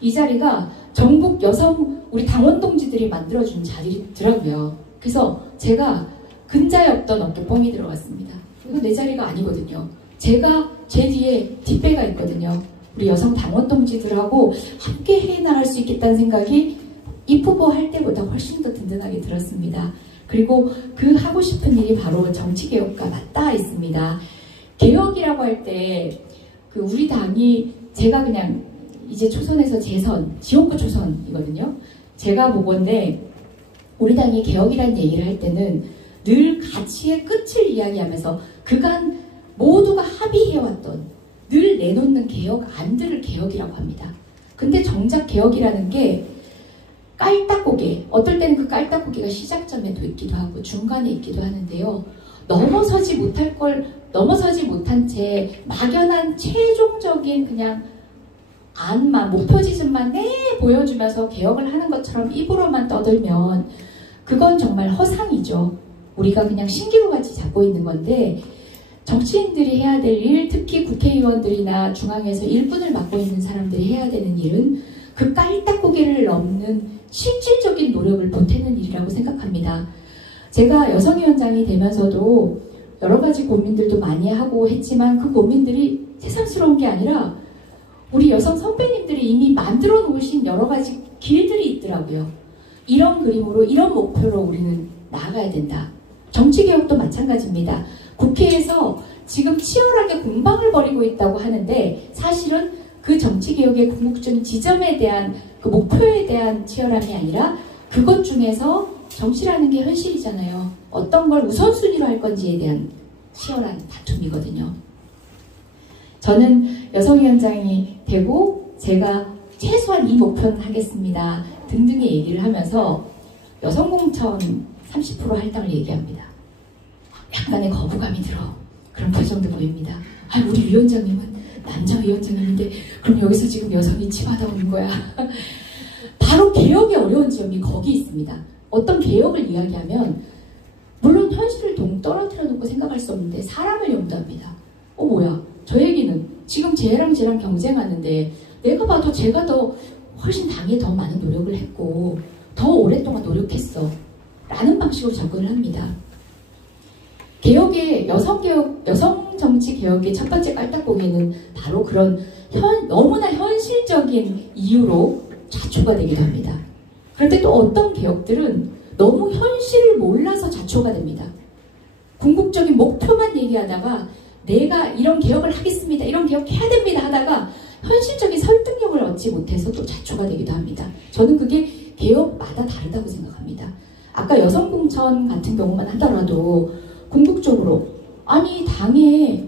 이 자리가 전국 여성 우리 당원 동지들이 만들어준 자리더라고요. 그래서 제가 근자에 없던 어깨 뻥이 들어갔습니다. 이거 내 자리가 아니거든요. 제가 제 뒤에 뒷배가 있거든요. 우리 여성 당원 동지들하고 함께 해나갈 수 있겠다는 생각이 이 후보 할 때보다 훨씬 더 든든하게 들었습니다. 그리고 그 하고 싶은 일이 바로 정치개혁과 맞닿아 있습니다. 개혁이라고 할 때 그 우리 당이 제가 그냥 이제 초선에서 재선, 지역구 초선이거든요. 제가 보건데 우리 당이 개혁이라는 얘기를 할 때는 늘 가치의 끝을 이야기하면서 그간 모두가 합의해왔던 늘 내놓는 개혁 안들을 개혁이라고 합니다. 근데 정작 개혁이라는 게 깔딱고개, 어떨 때는 그 깔딱고개가 시작점에도 있기도 하고 중간에 있기도 하는데요. 넘어서지 못한 채 막연한 최종적인 그냥 안만, 목표지점만 보여주면서 개혁을 하는 것처럼 입으로만 떠들면 그건 정말 허상이죠. 우리가 그냥 신기루같이 잡고 있는 건데 정치인들이 해야 될 일, 특히 국회의원들이나 중앙에서 일꾼을 맡고 있는 사람들이 해야 되는 일은 그 깔딱고개를 넘는 실질적인 노력을 보태는 일이라고 생각합니다. 제가 여성위원장이 되면서도 여러 가지 고민들도 많이 하고 했지만 그 고민들이 세상스러운 게 아니라 우리 여성 선배님들이 이미 만들어 놓으신 여러 가지 길들이 있더라고요. 이런 그림으로, 이런 목표로 우리는 나아가야 된다. 정치개혁도 마찬가지입니다. 국회에서 지금 치열하게 공방을 벌이고 있다고 하는데 사실은 그 정치개혁의 궁극적인 지점에 대한 그 목표에 대한 치열함이 아니라 그것 중에서 정치라는 게 현실이잖아요. 어떤 걸 우선순위로 할 건지에 대한 치열한 다툼이거든요. 저는 여성위원장이 되고 제가 최소한 이 목표는 하겠습니다. 등등의 얘기를 하면서 여성공천 30% 할당을 얘기합니다. 약간의 거부감이 들어. 그런 표정도 보입니다. 아, 우리 위원장님은 남자 위원장님인데 그럼 여기서 지금 여성이 치받아 오는 거야. 바로 개혁의 어려운 지점이 거기 있습니다. 어떤 개혁을 이야기하면 물론 현실을 동떨어뜨려 놓고 생각할 수 없는데 사람을 염두합니다. 뭐야, 저 얘기는 지금 쟤랑 경쟁하는데 내가 봐도 제가 더 훨씬 당에 더 많은 노력을 했고 더 오랫동안 노력했어 라는 방식으로 접근을 합니다. 개혁의 여성 정치 개혁의 첫 번째 깔딱고개는 바로 그런 너무나 현실적인 이유로 자초가 되기도 합니다. 그런데 또 어떤 개혁들은 너무 현실을 몰라서 자초가 됩니다. 궁극적인 목표만 얘기하다가 내가 이런 개혁을 하겠습니다, 이런 개혁 해야 됩니다 하다가 현실적인 설득력을 얻지 못해서 또 자초가 되기도 합니다. 저는 그게 개혁마다 다르다고 생각합니다. 아까 여성공천 같은 경우만 하더라도 궁극적으로 아니 당에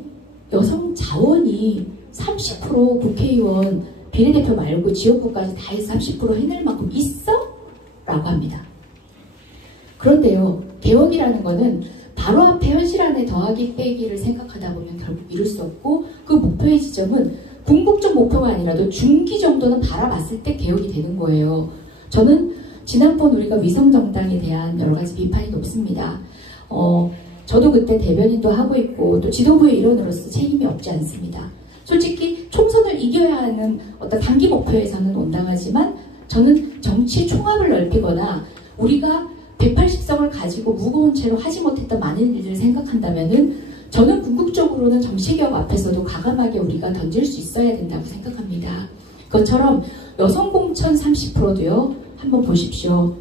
여성 자원이 30% 국회의원 비례대표 말고 지역구까지 다 해서 30% 해낼 만큼 있어? 라고 합니다. 그런데요, 개혁이라는 거는 바로 앞에 현실 안에 더하기 빼기를 생각하다 보면 결국 이룰 수 없고 그 목표의 지점은 궁극적 목표가 아니라도 중기 정도는 바라봤을 때 개혁이 되는 거예요. 저는 지난번 우리가 위성정당에 대한 여러 가지 비판이 높습니다. 저도 그때 대변인도 하고 있고 또 지도부의 일원으로서 책임이 없지 않습니다. 솔직히 총선을 이겨야 하는 어떤 단기 목표에서는 온당하지만 저는 정치의 총합을 넓히거나 우리가 180석을 가지고 무거운 채로 하지 못했던 많은 일들을 생각한다면은 저는 궁극적으로는 정치개혁 앞에서도 과감하게 우리가 던질 수 있어야 된다고 생각합니다. 그것처럼 여성공천 30%도요. 한번 보십시오.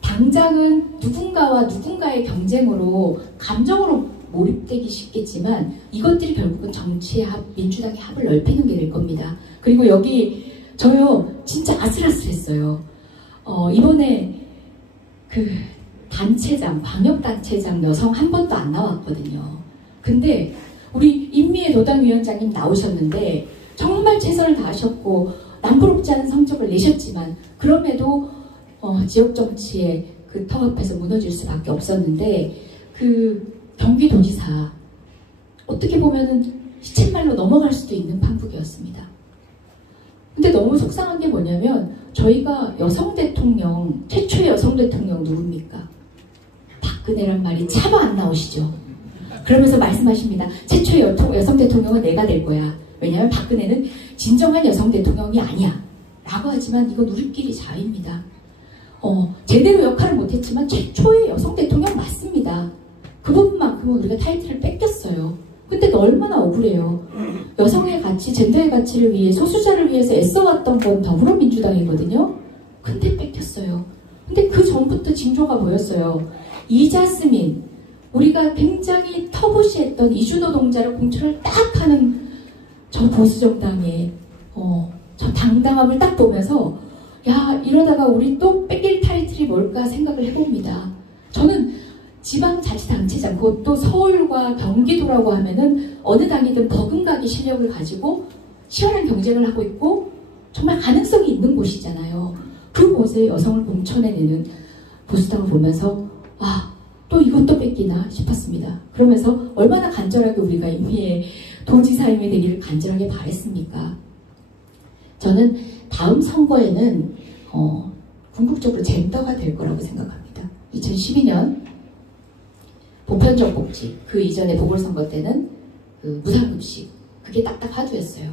당장은 누군가와 누군가의 경쟁으로 감정으로 몰입되기 쉽겠지만 이것들이 결국은 정치의 합, 민주당의 합을 넓히는 게 될 겁니다. 그리고 여기 저요 진짜 아슬아슬했어요. 이번에 그 단체장, 광역단체장 여성 한 번도 안 나왔거든요. 근데 우리 임미애 도당위원장님 나오셨는데 정말 최선을 다하셨고 남부럽지 않은 성적을 내셨지만 그럼에도 지역 정치의 그 터 앞에서 무너질 수밖에 없었는데 그 경기도지사 어떻게 보면은 시쳇말로 넘어갈 수도 있는 판국이었습니다. 근데 너무 속상한 게 뭐냐면 저희가 여성 대통령, 최초의 여성 대통령 누굽니까? 박근혜란 말이 차마 안 나오시죠. 그러면서 말씀하십니다. 최초의 여성 대통령은 내가 될 거야. 왜냐하면 박근혜는 진정한 여성 대통령이 아니야 라고 하지만 이건 우리끼리 자유입니다. 제대로 역할을 못했지만 최초의 여성 대통령 맞습니다. 그분만큼은 우리가 타이틀을 뺏겼어요. 근데 얼마나 억울해요. 여성의 가치, 젠더의 가치를 위해 소수자를 위해서 애써왔던 건 더불어민주당이거든요. 근데 뺏겼어요. 근데 그 전부터 징조가 보였어요. 이자스민, 우리가 굉장히 터부시했던 이주노동자를 공천을 딱 하는 저 보수정당의 저 당당함을 딱 보면서 야, 이러다가 우리 또 뺏길 타이틀이 뭘까 생각을 해봅니다. 저는 지방자치단체장, 그것도 서울과 경기도라고 하면은 어느 당이든 버금가기 실력을 가지고 치열한 경쟁을 하고 있고 정말 가능성이 있는 곳이잖아요. 그곳에 여성을 공천해내는 보수당을 보면서 와, 또 이것도 뺏기나 싶었습니다. 그러면서 얼마나 간절하게 우리가 임미의 도지사임이 되기를 간절하게 바랬습니까? 저는 다음 선거에는 궁극적으로 젠더가 될 거라고 생각합니다. 2012년 보편적 복지, 그 이전에 보궐선거 때는 그 무상급식, 그게 딱딱 화두였어요.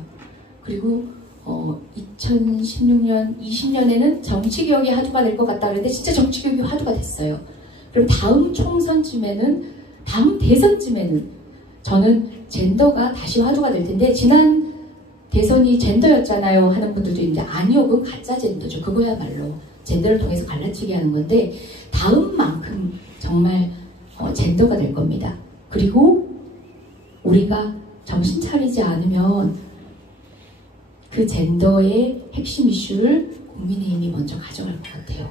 그리고 2016년, 20년에는 정치개혁이 화두가 될 것 같다 그랬는데 진짜 정치개혁이 화두가 됐어요. 그럼 다음 총선쯤에는, 다음 대선쯤에는 저는 젠더가 다시 화두가 될 텐데, 지난 대선이 젠더였잖아요 하는 분들도 있는데 아니요, 그건 가짜 젠더죠. 그거야말로 젠더를 통해서 갈라치기 하는 건데 다음만큼 정말 젠더가 될 겁니다. 그리고 우리가 정신 차리지 않으면 그 젠더의 핵심 이슈를 국민의힘이 먼저 가져갈 것 같아요.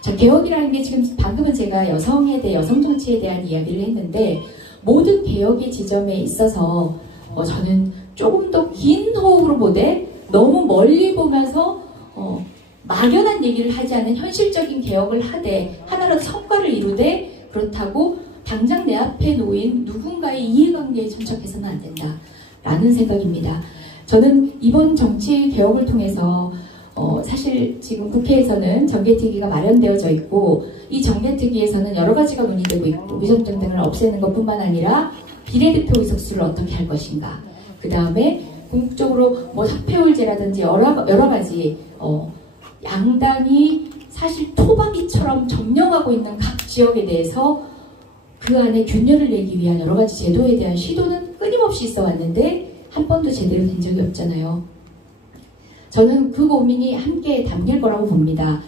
자, 개혁이라는 게 지금 방금은 제가 여성에 대해, 여성 정치에 대한 이야기를 했는데 모든 개혁의 지점에 있어서 저는 조금 더 긴 호흡으로 보되 너무 멀리 보면서 막연한 얘기를 하지 않은 현실적인 개혁을 하되 하나라도 성과를 이루되 그렇다고 당장 내 앞에 놓인 누군가의 이해관계에 천착해서는 안 된다라는 생각입니다. 저는 이번 정치 개혁을 통해서 사실 지금 국회에서는 정개특위가 마련되어져 있고 이 정개특위에서는 여러 가지가 논의되고 있고 위선정 등을 없애는 것뿐만 아니라 비례대표 의석수를 어떻게 할 것인가, 그 다음에 궁극적으로 뭐 사표율제라든지 여러 가지 양당이 사실 토박이처럼 점령하고 있는 각 지역에 대해서 그 안에 균열을 내기 위한 여러 가지 제도에 대한 시도는 끊임없이 있어 왔는데 한 번도 제대로 된 적이 없잖아요. 저는 그 고민이 함께 담길 거라고 봅니다.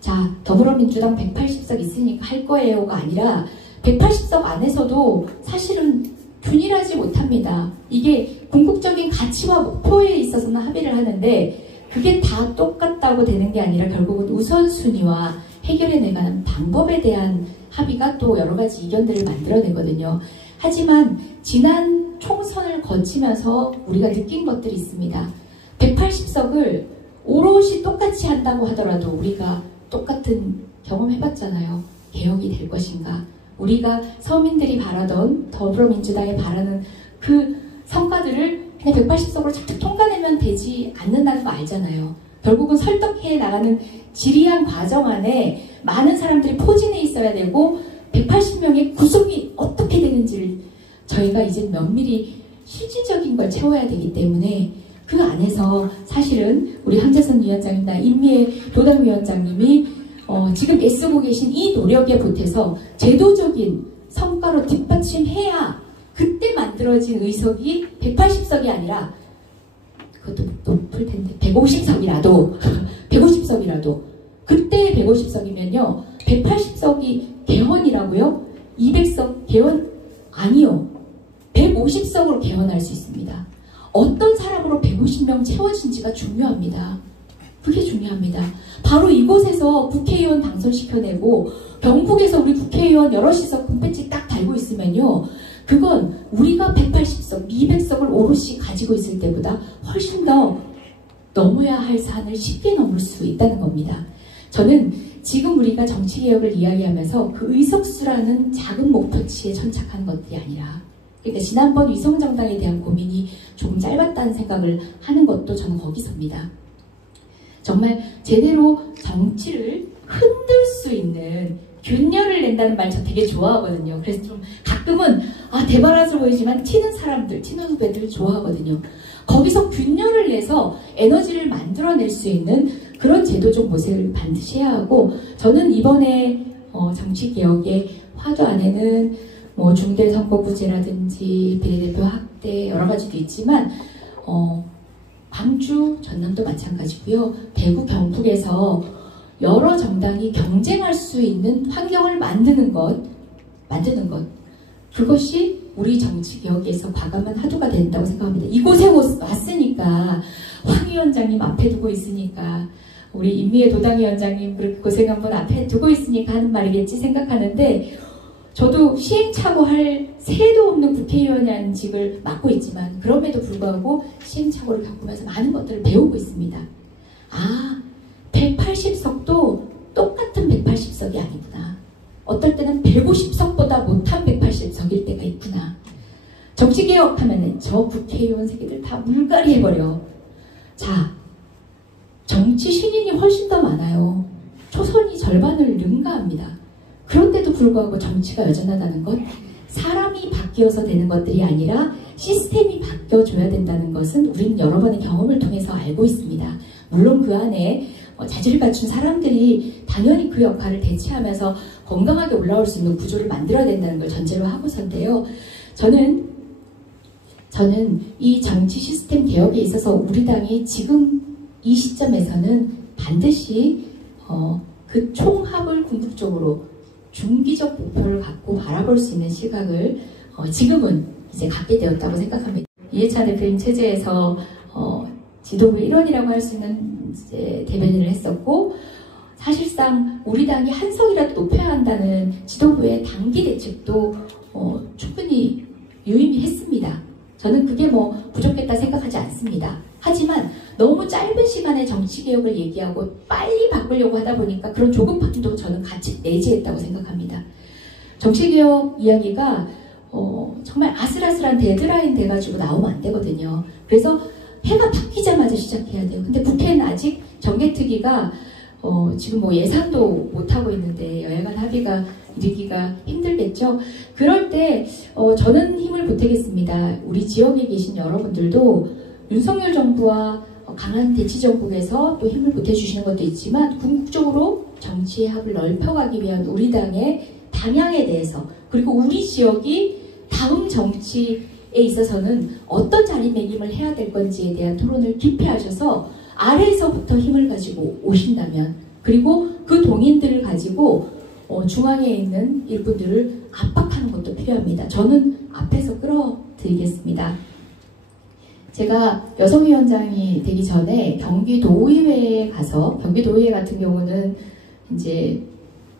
자, 더불어민주당 180석 있으니까 할 거예요가 아니라 180석 안에서도 사실은 균일하지 못합니다. 이게 궁극적인 가치와 목표에 있어서는 합의를 하는데 그게 다 똑같다고 되는 게 아니라 결국은 우선순위와 해결해 나가는 방법에 대한 합의가 또 여러 가지 이견들을 만들어내거든요. 하지만 지난 총선을 거치면서 우리가 느낀 것들이 있습니다. 180석을 오롯이 똑같이 한다고 하더라도 우리가 똑같은 경험해봤잖아요. 개혁이 될 것인가? 우리가 서민들이 바라던 더불어민주당이 바라는 그 성과들을 그냥 180석으로 착착 통과내면 되지 않는다는 거 알잖아요. 결국은 설득해 나가는 지리한 과정 안에 많은 사람들이 포진해 있어야 되고 180명의 구성이 어떻게 되는지를 저희가 이제 면밀히 실질적인 걸 채워야 되기 때문에 그 안에서 사실은 우리 한재선 위원장이나 임미애 도당위원장님이 지금 애쓰고 계신 이 노력에 보태서 제도적인 성과로 뒷받침해야 그때 만들어진 의석이 180석이 아니라 그것도 높을 텐데 150석이라도 150석이라도 그때 150석이면요 180석이 개헌이라고요? 200석 개헌 아니요 150석으로 개헌할 수 있습니다. 어떤 사람으로 150명 채워진지가 중요합니다. 그게 중요합니다. 바로 이곳에서 국회의원 당선시켜내고 경북에서 우리 국회의원 여럿이서 군배지 딱 달고 있으면요 그건 우리가 180석, 200석을 오롯이 가지고 있을 때보다 훨씬 더 넘어야 할 산을 쉽게 넘을 수 있다는 겁니다. 저는 지금 우리가 정치개혁을 이야기하면서 그 의석수라는 작은 목표치에 천착한 것들이 아니라 그러니까 지난번 위성정당에 대한 고민이 조금 짧았다는 생각을 하는 것도 저는 거기서입니다. 정말 제대로 정치를 흔들 수 있는 균열을 낸다는 말 저 되게 좋아하거든요. 그래서 좀 가끔은 대바라져 보이지만 튀는 사람들, 튀는 후배들 좋아하거든요. 거기서 균열을 내서 에너지를 만들어낼 수 있는 그런 제도적 모색을 반드시 해야 하고, 저는 이번에 정치개혁의 화두 안에는 뭐 중대선거구제라든지 비례대표 확대 여러 가지도 있지만 광주, 전남도 마찬가지고요. 대구, 경북에서 여러 정당이 경쟁할 수 있는 환경을 만드는 것, 그것이 우리 정치개혁에서 과감한 화두가 된다고 생각합니다. 이곳에 왔으니까, 황 위원장님 앞에 두고 있으니까, 우리 임미애 도당위원장님 그렇게 고생 한번 앞에 두고 있으니까 하는 말이겠지 생각하는데, 저도 시행착오 할 새도 없는 국회의원이라는 직을 맡고 있지만 그럼에도 불구하고 시행착오를 겪으면서 많은 것들을 배우고 있습니다. 아, 180석도 똑같은 180석이 아니구나. 어떨 때는 150석보다 못한 180석일 때가 있구나. 정치개혁하면은 저 국회의원 새끼들 다 물갈이 해버려. 자, 정치 신인이 훨씬 더 많아요. 초선이 절반을 능가합니다. 그런데도 불구하고 정치가 여전하다는 것, 사람이 바뀌어서 되는 것들이 아니라 시스템이 바뀌어줘야 된다는 것은 우리는 여러 번의 경험을 통해서 알고 있습니다. 물론 그 안에 자질을 갖춘 사람들이 당연히 그 역할을 대체하면서 건강하게 올라올 수 있는 구조를 만들어야 된다는 걸 전제로 하고서인데요. 저는 이 정치 시스템 개혁에 있어서 우리 당이 지금 이 시점에서는 반드시 그 총합을 궁극적으로 중기적 목표를 갖고 바라볼 수 있는 시각을 지금은 이제 갖게 되었다고 생각합니다. 이해찬 대표님 체제에서 지도부 일원이라고 할 수 있는 이제 대변인을 했었고, 사실상 우리 당이 한 석이라도 높여야 한다는 지도부의 단기 대책도 충분히 유의미했습니다. 저는 그게 뭐 부족했다 생각하지 않습니다. 하지만 너무 짧은 시간에 정치개혁을 얘기하고 빨리 바꾸려고 하다 보니까 그런 조급함도 저는 같이 내재했다고 생각합니다. 정치개혁 이야기가 정말 아슬아슬한 데드라인 돼가지고 나오면 안 되거든요. 그래서 해가 바뀌자마자 시작해야 돼요. 근데 국회는 아직 정개특위가 지금 뭐 예산도 못하고 있는데 여야간 합의가 이르기가 힘들겠죠. 그럴 때 저는 힘을 보태겠습니다. 우리 지역에 계신 여러분들도 윤석열 정부와 강한 대치정국에서 또 힘을 보태주시는 것도 있지만 궁극적으로 정치의 합을 넓혀가기 위한 우리 당의 방향에 대해서, 그리고 우리 지역이 다음 정치에 있어서는 어떤 자리매김을 해야 될 건지에 대한 토론을 깊이 하셔서 아래에서부터 힘을 가지고 오신다면, 그리고 그 동인들을 가지고 중앙에 있는 일꾼들을 압박하는 것도 필요합니다. 저는 앞에서 끌어드리겠습니다. 제가 여성위원장이 되기 전에 경기도의회에 가서, 경기도의회 같은 경우는 이제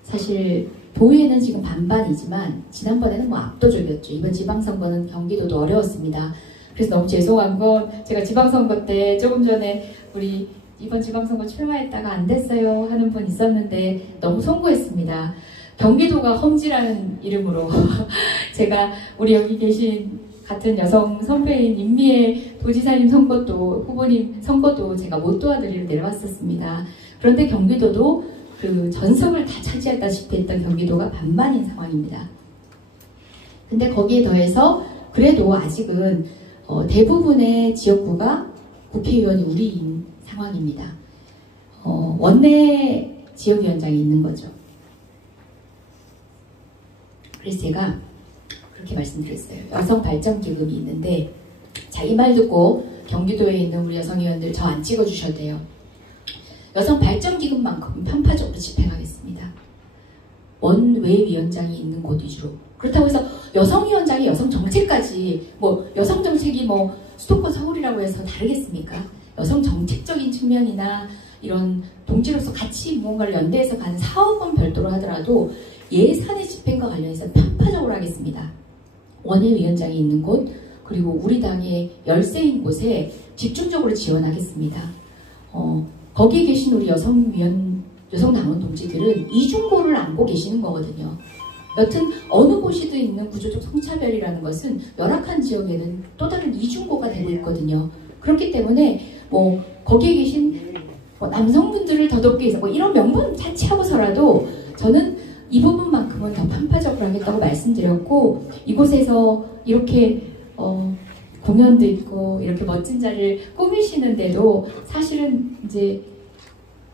사실 도의회는 지금 반반이지만 지난번에는 뭐 압도적이었죠. 이번 지방선거는 경기도도 어려웠습니다. 그래서 너무 죄송한 건, 제가 지방선거 때 조금 전에 우리 이번 지방선거 출마했다가 안 됐어요 하는 분 있었는데 너무 송구했습니다. 경기도가 험지라는 이름으로 제가 우리 여기 계신 같은 여성 선배인 임미애 도지사님 선거도, 후보님 선거도 제가 못 도와드리러 내려왔었습니다. 그런데 경기도도 그 전석을 다 차지했다시피 했던 경기도가 반반인 상황입니다. 근데 거기에 더해서 그래도 아직은 대부분의 지역구가 국회의원이 우리인 상황입니다. 원내 지역위원장이 있는 거죠. 그래서 제가 그렇게 말씀드렸어요. 여성발전기금이 있는데, 자, 이 말 듣고 경기도에 있는 우리 여성위원들 저 안 찍어주셔도 돼요. 여성발전기금만큼은 편파적으로 집행하겠습니다. 원외위원장이 있는 곳 위주로. 그렇다고 해서 여성위원장이 여성정책까지, 뭐 여성정책이 뭐 수도권 서울이라고 해서 다르겠습니까? 여성정책적인 측면이나 이런 동지로서 같이 무언가를 연대해서 가는 사업은 별도로 하더라도 예산의 집행과 관련해서 편파적으로 하겠습니다. 원외위원장이 있는 곳, 그리고 우리 당의 열세인 곳에 집중적으로 지원하겠습니다. 거기에 계신 우리 여성당원 동지들은 이중고를 안고 계시는 거거든요. 여튼 어느 곳이든 있는 구조적 성차별이라는 것은 열악한 지역에는 또 다른 이중고가 되고 있거든요. 그렇기 때문에 뭐 거기에 계신 남성분들을 더덥게 해서 뭐 이런 명분 차치하고서라도 저는 이 부분만큼은 더 편파적으로 하겠다고 말씀드렸고, 이곳에서 이렇게 공연도 있고 이렇게 멋진 자리를 꾸미시는데도 사실은 이제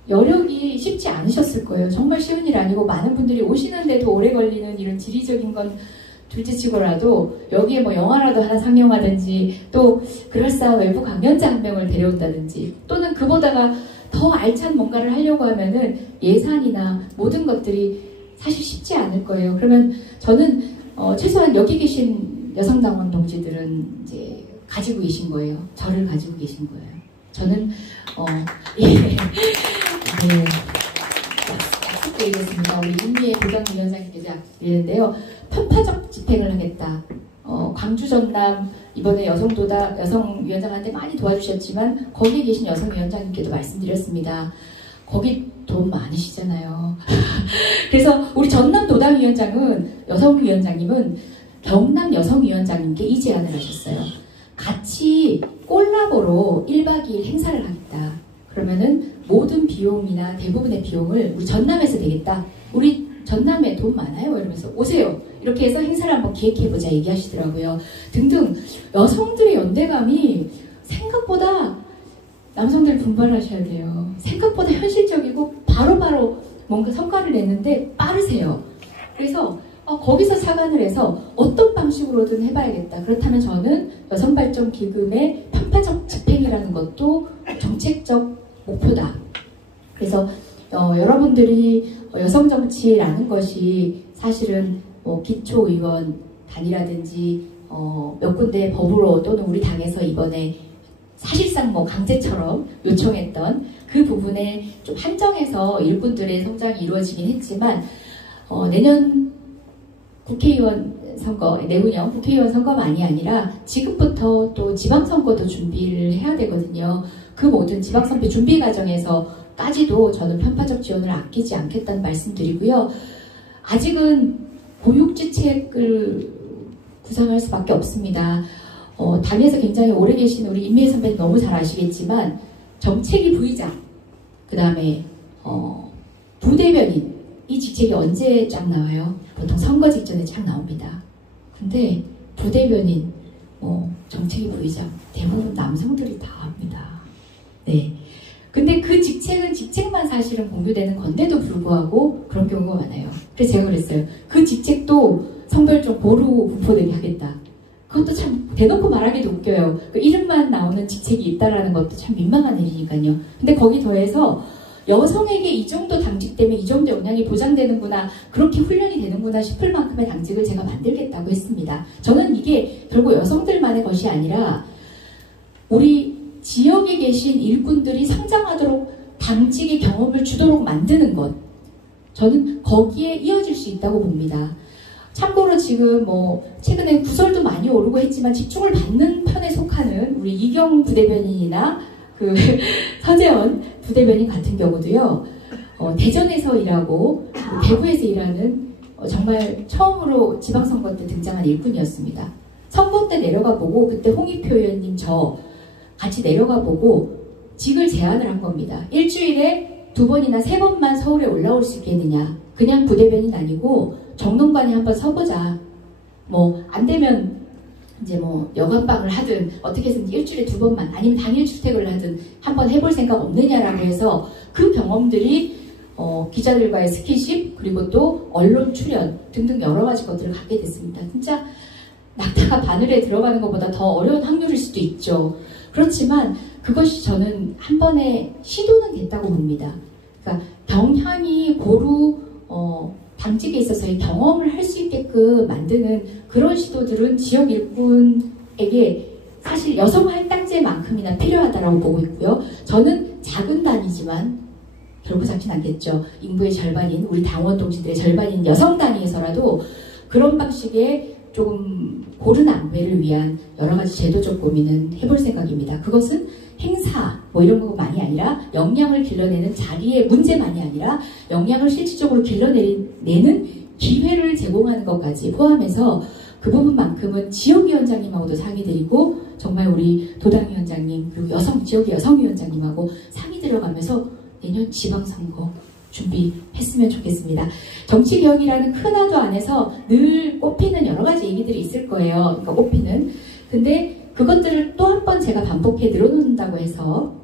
여력이 쉽지 않으셨을 거예요. 정말 쉬운 일 아니고 많은 분들이 오시는데도 오래 걸리는 이런 지리적인 건 둘째치고라도 여기에 뭐 영화라도 하나 상영하든지 또 그럴싸한 외부 강연자 한 명을 데려온다든지 또는 그보다가 더 알찬 뭔가를 하려고 하면은 예산이나 모든 것들이 사실 쉽지 않을 거예요. 그러면 저는 최소한 여기 계신 여성당원 동지들은 이제 가지고 계신 거예요. 저를 가지고 계신 거예요. 저는 네. 약속드리겠습니다. 우리 임미애 도당위원장님께서 이랬는데요. 편파적 집행을 하겠다. 광주 전남 이번에 여성위원장한테 많이 도와주셨지만 거기에 계신 여성위원장님께도 말씀드렸습니다. 거기 돈 많으시잖아요. 그래서 우리 전남 도당위원장은 여성위원장님은 경남 여성위원장님께 이 제안을 하셨어요. 같이 콜라보로 1박 2일 행사를 하겠다. 그러면은 모든 비용이나 대부분의 비용을 우리 전남에서 되겠다. 우리 전남에 돈 많아요. 이러면서 오세요. 이렇게 해서 행사를 한번 기획해보자 얘기하시더라고요. 등등 여성들의 연대감이 생각보다 남성들 분발하셔야 돼요. 생각보다 현실적이고 바로바로 뭔가 성과를 내는데 빠르세요. 그래서 거기서 사관을 해서 어떤 방식으로든 해봐야겠다. 그렇다면 저는 여성발전기금의 편파적 집행이라는 것도 정책적 목표다. 그래서 여러분들이 여성정치라는 것이 사실은 기초의원 단이라든지 몇 군데 법으로 또는 우리 당에서 이번에 사실상 강제처럼 요청했던 그 부분에 좀 한정해서 일꾼들의 성장이 이루어지긴 했지만 내년 국회의원 선거, 내후년 국회의원 선거만이 아니라 지금부터 또 지방선거도 준비를 해야 되거든요. 그 모든 지방선거 준비 과정에서까지도 저는 편파적 지원을 아끼지 않겠다는 말씀드리고요. 아직은 보육지책을 구상할 수밖에 없습니다. 당에서 굉장히 오래 계신 우리 임미애 선배님 너무 잘 아시겠지만 정책위 부의장, 그 다음에 부대변인 이 직책이 언제 쫙 나와요? 보통 선거 직전에 쫙 나옵니다. 근데 부대변인, 정책위 부의장 대부분 남성들이 다 합니다. 네. 근데 그 직책만 사실은 공유되는 건데도 불구하고 그런 경우가 많아요. 그래서 제가 그랬어요. 그 직책도 성별적 고루 분포되게 하겠다. 그것도 참 대놓고 말하기도 웃겨요. 그 이름만 나오는 직책이 있다라는 것도 참 민망한 일이니까요. 근데 거기 더해서 여성에게 이 정도 당직 때문에 이 정도 역량이 보장되는구나, 그렇게 훈련이 되는구나 싶을 만큼의 당직을 제가 만들겠다고 했습니다. 저는 이게 결국 여성들만의 것이 아니라 우리 지역에 계신 일꾼들이 성장하도록 당직의 경험을 주도록 만드는 것, 저는 거기에 이어질 수 있다고 봅니다. 참고로 지금 최근에 구설도 많이 오르고 했지만 집중을 받는 편에 속하는 우리 이경 부대변인이나 그 서재원 부대변인 같은 경우도요, 대전에서 일하고 대구에서 일하는 정말 처음으로 지방선거 때 등장한 일꾼이었습니다. 선거 때 내려가 보고 그때 홍익표 의원님 저 같이 내려가 보고 직을 제안을 한 겁니다. 일주일에 2번이나 3번만 서울에 올라올 수 있겠느냐. 그냥 부대변인 아니고 정론관에 한번 서보자. 안 되면 이제 여관방을 하든 어떻게 해서든 일주일에 2번만 아니면 당일 출퇴근을 하든 한번 해볼 생각 없느냐라고 해서 그 경험들이 기자들과의 스킨십 그리고 또 언론 출연 등등 여러 가지 것들을 갖게 됐습니다. 진짜 낙타가 바늘에 들어가는 것보다 더 어려운 확률일 수도 있죠. 그렇지만 그것이 저는 한 번의 시도는 됐다고 봅니다. 그러니까 경향이 고루 당직에 있어서의 경험을 할 수 있게끔 만드는 그런 시도들은 지역 일꾼에게 사실 여성 할당제만큼이나 필요하다고 보고 있고요. 저는 작은 단위지만 결코 작진 않겠죠. 인구의 절반인 우리 당원 동지들의 절반인 여성 단위에서라도 그런 방식의 조금 고른 안배를 위한 여러 가지 제도적 고민은 해볼 생각입니다. 그것은 행사 이런 것만이 아니라 역량을 길러내는 자리의 문제만이 아니라 역량을 실질적으로 길러내는 기회를 제공하는 것까지 포함해서 그 부분만큼은 지역위원장님하고도 상의드리고 정말 우리 도당위원장님 그리고 지역의 여성위원장님하고 상의 들어가면서 내년 지방선거 준비했으면 좋겠습니다. 정치개혁이라는 큰 화두 안에서 늘 꼽히는 여러 가지 얘기들이 있을 거예요. 그러니까 꼽히는. 근데 그것들을 또 한 번 제가 반복해 늘어놓는다고 해서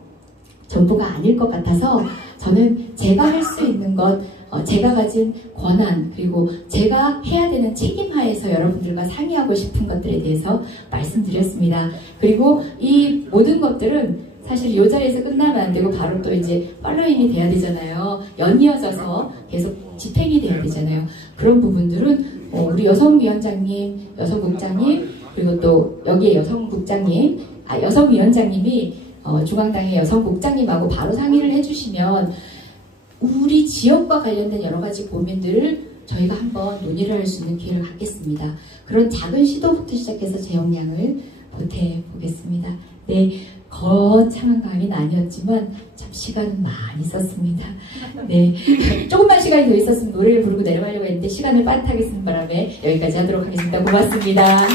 전부가 아닐 것 같아서 저는 제가 할 수 있는 것, 제가 가진 권한, 그리고 제가 해야 되는 책임하에서 여러분들과 상의하고 싶은 것들에 대해서 말씀드렸습니다. 그리고 이 모든 것들은 사실 이 자리에서 끝나면 안 되고 바로 또 이제 팔로잉이 돼야 되잖아요. 연이어져서 계속 집행이 돼야 되잖아요. 그런 부분들은 우리 여성위원장님, 여성국장님, 그리고 또 여기에 여성국장님, 여성위원장님이 중앙당의 여성국장님하고 바로 상의를 해주시면 우리 지역과 관련된 여러 가지 고민들을 저희가 한번 논의를 할 수 있는 기회를 갖겠습니다. 그런 작은 시도부터 시작해서 제 역량을 보태보겠습니다. 네, 거창한 강의는 아니었지만 참 시간은 많이 썼습니다. 네, 조금만 시간이 더 있었으면 노래를 부르고 내려가려고 했는데 시간을 빠듯하게 쓰는 바람에 여기까지 하도록 하겠습니다. 고맙습니다.